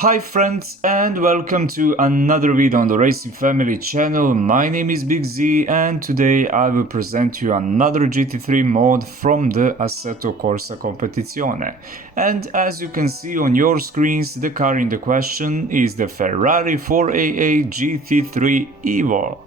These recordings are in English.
Hi friends and welcome to another video on the Racing Family channel. My name is Big Z and today I will present you another GT3 mod from the Assetto Corsa Competizione. And as you can see on your screens, the car in the question is the Ferrari 4AA GT3 Evo.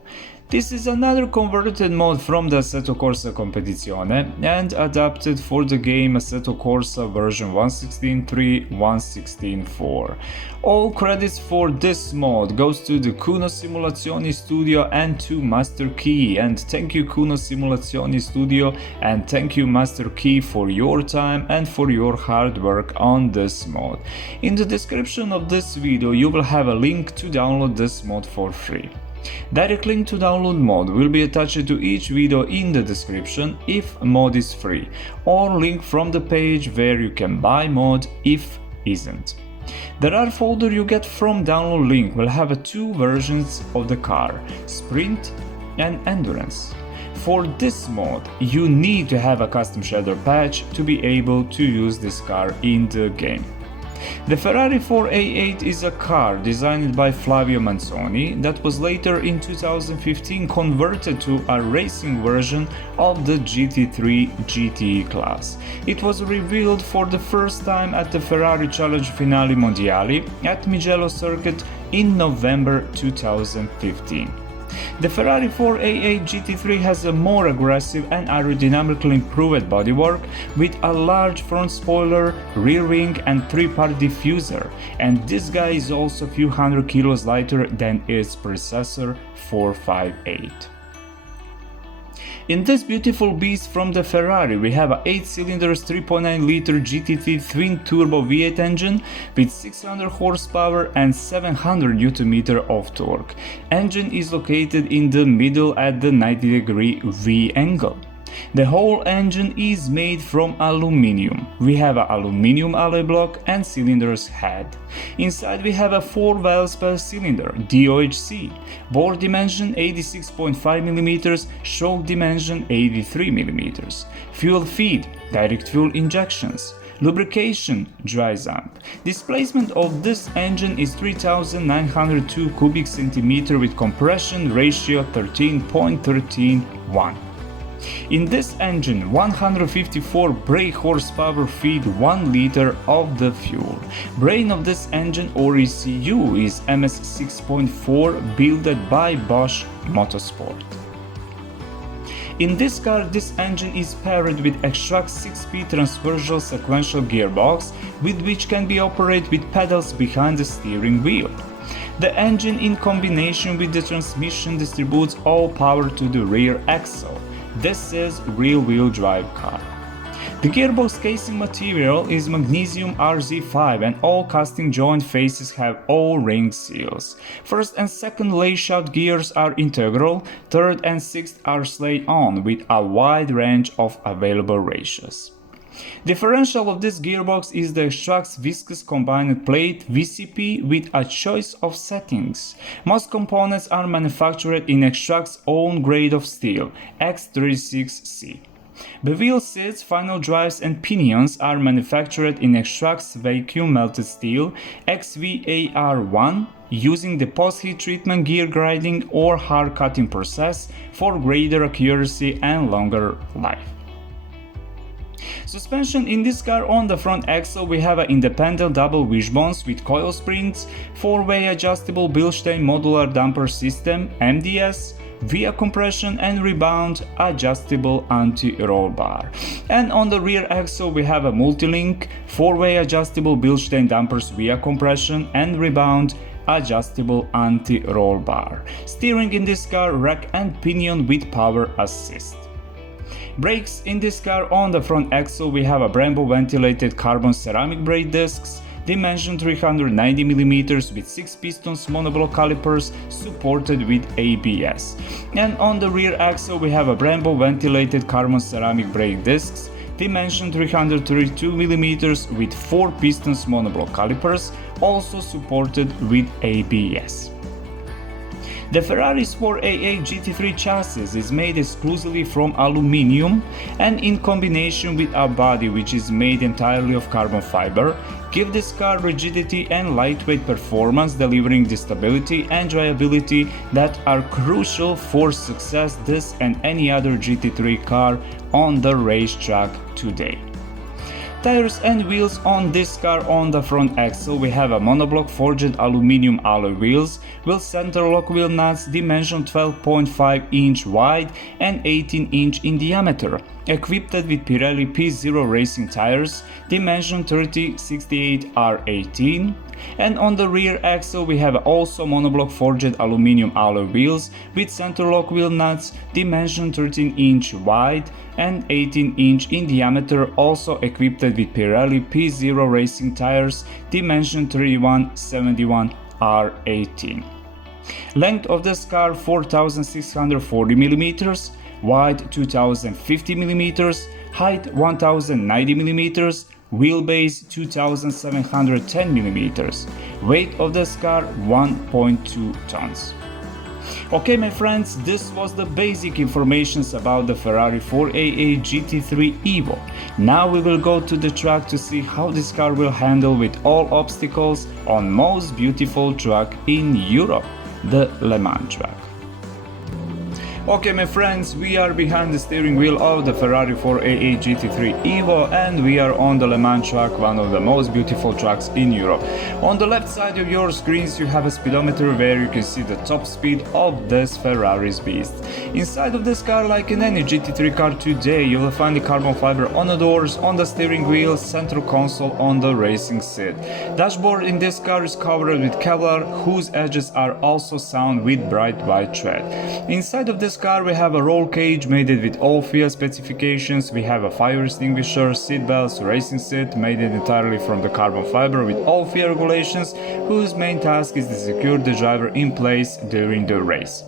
This is another converted mod from the Assetto Corsa Competizione and adapted for the game Assetto Corsa version 1.16.3, 1.16.4. All credits for this mod goes to the KUNOS Simulazioni Studio and to Master Key, and thank you KUNOS Simulazioni Studio and thank you Master Key for your time and for your hard work on this mod. In the description of this video you will have a link to download this mod for free. Direct link to download mod will be attached to each video in the description if mod is free, or link from the page where you can buy mod if isn't. The RAR folder you get from download link will have two versions of the car, Sprint and Endurance. For this mod, you need to have a custom shader patch to be able to use this car in the game. The Ferrari 4A8 is a car designed by Flavio Manzoni that was later in 2015 converted to a racing version of the GT3 GT class. It was revealed for the first time at the Ferrari Challenge Finale Mondiali at Mugello Circuit in November 2015. The Ferrari 4AA GT3 has a more aggressive and aerodynamically improved bodywork with a large front spoiler, rear wing and 3-part diffuser, and this guy is also a few hundred kilos lighter than its predecessor 458. In this beautiful beast from the Ferrari, we have a 8-cylinder 3.9-liter GT3 twin-turbo V8 engine with 600 horsepower and 700 Nm of torque. Engine is located in the middle at the 90-degree V angle. The whole engine is made from aluminum. We have an aluminum alloy block and cylinder's head. Inside we have a 4 valves per cylinder, DOHC, bore dimension 86.5 mm, shock dimension 83 mm, fuel feed, direct fuel injections, lubrication, dry sump. Displacement of this engine is 3902 cubic centimeter with compression ratio 13.131. In this engine, 154 brake horsepower feed 1 liter of the fuel. Brain of this engine or ECU is MS6.4 built by Bosch Motorsport. In this car, this engine is paired with Extract 6-speed transversal sequential gearbox with which can be operated with pedals behind the steering wheel. The engine in combination with the transmission distributes all power to the rear axle. This is rear-wheel drive car. The gearbox casing material is magnesium RZ5 and all casting joint faces have O-ring seals. First and second lay-shaft gears are integral, third and sixth are slide-on with a wide range of available ratios. Differential of this gearbox is the Extract viscous combined plate VCP with a choice of settings. Most components are manufactured in Extract's own grade of steel, X36C. The wheel seats, final drives and pinions are manufactured in Extract's vacuum melted steel, XVAR1, using the post-heat treatment gear grinding or hard cutting process for greater accuracy and longer life. Suspension in this car: on the front axle we have an independent double wishbones with coil springs, 4-way adjustable Bilstein modular damper system MDS, via compression and rebound adjustable anti-roll bar. And on the rear axle we have a multi-link, 4-way adjustable Bilstein dampers via compression and rebound adjustable anti-roll bar. Steering in this car: rack and pinion with power assist. Brakes in this car: on the front axle we have a Brembo ventilated carbon ceramic brake discs, dimension 390 mm with 6 pistons monoblock calipers supported with ABS. And on the rear axle we have a Brembo ventilated carbon ceramic brake discs, dimension 332 mm with 4 pistons monoblock calipers, also supported with ABS. The Ferrari's 488 GT3 chassis is made exclusively from aluminum and in combination with a body which is made entirely of carbon fiber, give this car rigidity and lightweight performance, delivering the stability and drivability that are crucial for success this and any other GT3 car on the racetrack today. Tires and wheels on this car. On the front axle we have a monoblock forged aluminum alloy wheels with center lock wheel nuts, dimension 12.5 inch wide and 18 inch in diameter, equipped with Pirelli P0 racing tires, dimension 30/68 R18. And on the rear axle we have also monoblock forged aluminum alloy wheels with center lock wheel nuts, dimension 13 inch wide and 18 inch in diameter, also equipped with Pirelli P0 racing tires, dimension 31/71 R18. Length of this car 4,640 mm, wide 2,050 mm, height 1,090 mm, wheelbase 2,710 mm, weight of this car 1.2 tons. Okay my friends, this was the basic information about the Ferrari 488 GT3 Evo. Now we will go to the track to see how this car will handle with all obstacles on most beautiful track in Europe, the Le Mans track. Okay my friends, we are behind the steering wheel of the Ferrari 488 GT3 Evo and we are on the Le Mans track, one of the most beautiful tracks in Europe. On the left side of your screens you have a speedometer where you can see the top speed of this Ferrari's beast. Inside of this car, like in any GT3 car today, you will find the carbon fiber on the doors, on the steering wheel, central console, on the racing seat. Dashboard in this car is covered with Kevlar, whose edges are also sewn with bright white thread. Inside of this car we have a roll cage made with all FIA specifications, we have a fire extinguisher, seat belts, racing seat made entirely from the carbon fiber with all FIA regulations, whose main task is to secure the driver in place during the race.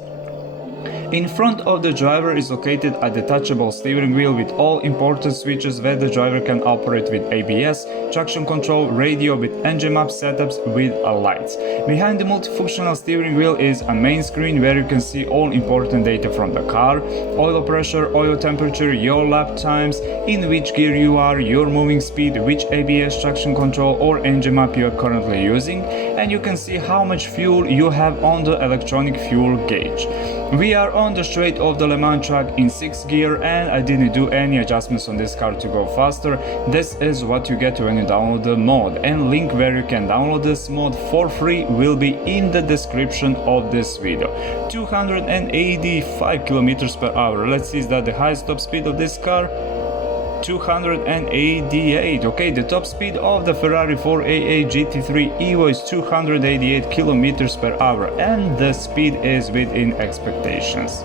In front of the driver is located a detachable steering wheel with all important switches where the driver can operate with ABS, traction control, radio with engine map setups with lights. Behind the multifunctional steering wheel is a main screen where you can see all important data from the car, oil pressure, oil temperature, your lap times, in which gear you are, your moving speed, which ABS, traction control or engine map you are currently using, and you can see how much fuel you have on the electronic fuel gauge. We are on the straight of the Le Mans track in 6th gear and I didn't do any adjustments on this car to go faster. This is what you get when you download the mod, and link where you can download this mod for free will be in the description of this video. 285 km per hour. Let's see, is that the highest top speed of this car? 288. Okay, the top speed of the Ferrari 488 GT3 Evo is 288 km per hour and the speed is within expectations.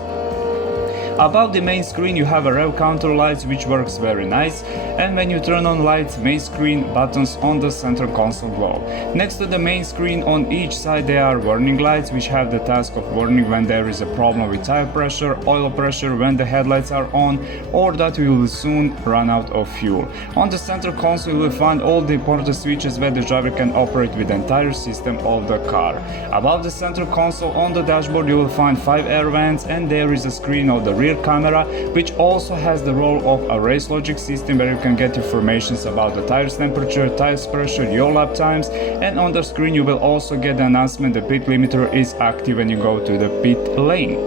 Above the main screen you have a rev counter lights which works very nice, and when you turn on lights, main screen buttons on the center console glow. Next to the main screen on each side there are warning lights which have the task of warning when there is a problem with tire pressure, oil pressure, when the headlights are on, or that we will soon run out of fuel. On the center console you will find all the important switches where the driver can operate with the entire system of the car. Above the center console on the dashboard you will find 5 air vents, and there is a screen of the rear camera which also has the role of a race logic system where you can get information about the tires temperature, tires pressure, your lap times, and on the screen you will also get the announcement the pit limiter is active when you go to the pit lane.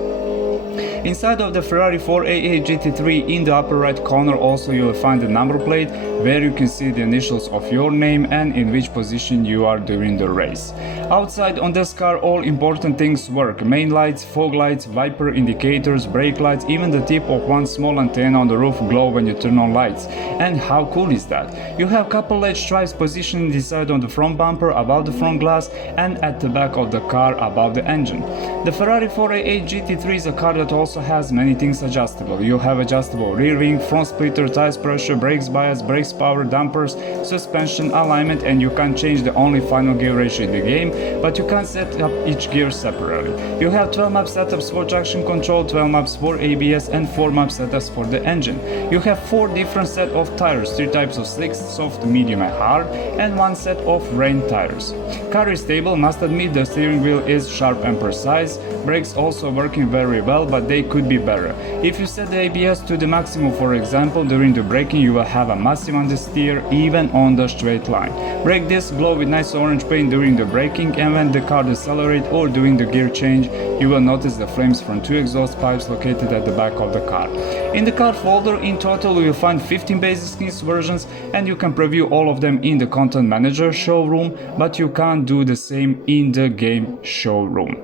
Inside of the Ferrari 488 GT3 in the upper right corner also you will find the number plate where you can see the initials of your name and in which position you are during the race. Outside on this car all important things work: main lights, fog lights, wiper indicators, brake lights, even the tip of one small antenna on the roof glow when you turn on lights. And how cool is that? You have couple LED stripes positioned inside on the front bumper, above the front glass, and at the back of the car above the engine. The Ferrari 488 GT3 is a car that also also has many things adjustable. You have adjustable rear wing, front splitter, tires pressure, brakes bias, brakes power, dampers, suspension alignment, and you can change the only final gear ratio in the game, but you can set up each gear separately. You have 12 map setups for traction control, 12 maps for ABS, and 4 map setups for the engine. You have 4 different set of tires, 3 types of slicks, soft, medium and hard, and 1 set of rain tires. Car is stable, must admit the steering wheel is sharp and precise, brakes also working very well, but they could be better. If you set the ABS to the maximum, for example, during the braking you will have a massive understeer even on the straight line. Brake discs glow with nice orange paint during the braking, and when the car decelerates or doing the gear change, you will notice the flames from 2 exhaust pipes located at the back of the car. In the car folder, in total you will find 15 basic skins versions, and you can preview all of them in the Content Manager showroom, but you can't do the same in the game showroom.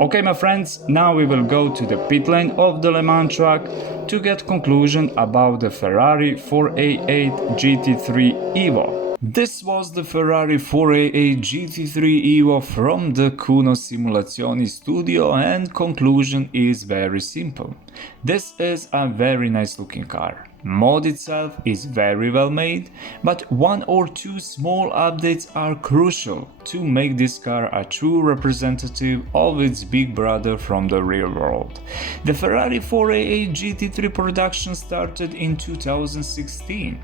Okay my friends, now we will go to the pit lane of the Le Mans track to get conclusion about the Ferrari 488 GT3 Evo. This was the Ferrari 488 GT3 Evo from the KUNOS Simulazioni Studio, and conclusion is very simple. This is a very nice looking car. Mod itself is very well made, but 1 or 2 small updates are crucial to make this car a true representative of its big brother from the real world. The Ferrari 488 GT3 production started in 2016.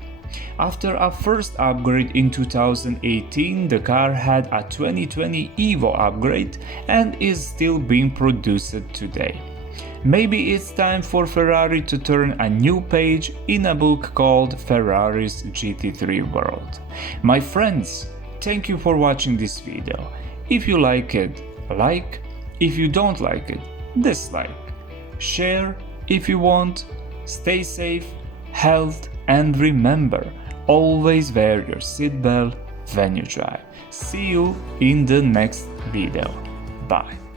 After a first upgrade in 2018, the car had a 2020 Evo upgrade and is still being produced today. Maybe it's time for Ferrari to turn a new page in a book called Ferrari's GT3 World. My friends, thank you for watching this video. If you like it, like. If you don't like it, dislike. Share if you want. Stay safe, health, and remember, always wear your seatbelt when you drive. See you in the next video. Bye.